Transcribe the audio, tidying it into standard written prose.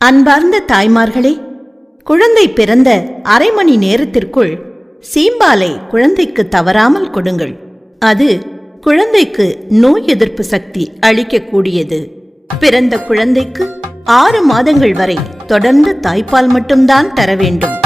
அன்பார்ந்த தாய்மார்களே, குழந்தை பிறந்த அரை மணி நேரத்திற்குள் சீம்பாலை குழந்தைக்கு தவறாமல் கொடுங்கள். அது குழந்தைக்கு நோய் எதிர்ப்பு சக்தி அளிக்கக்கூடியது. பிறந்த குழந்தைக்கு 6 மாதங்கள் வரை தொடர்ந்து தாய்ப்பால் மட்டும்தான் தர வேண்டும்.